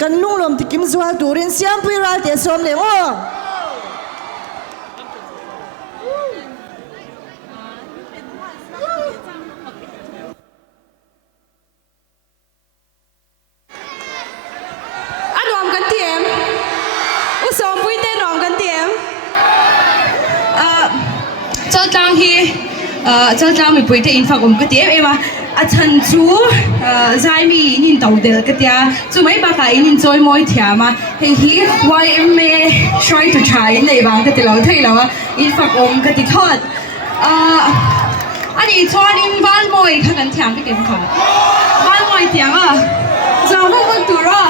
kan lunglom tikim zual turin Siampuii Ralte som le mo Chaltlang hi Chaltlang mi puite in phak ka tiam ema a chan chu zai mi nin tau del ka tia chu mai ba ka in enjoy moi thiama hei hi YMA try to try nei bang ka ti lo thei lo in phak ka ti thot ani chuan in Valmawi kha kan thiam ka kem kha Valmawi tiang a zaw mo tu ra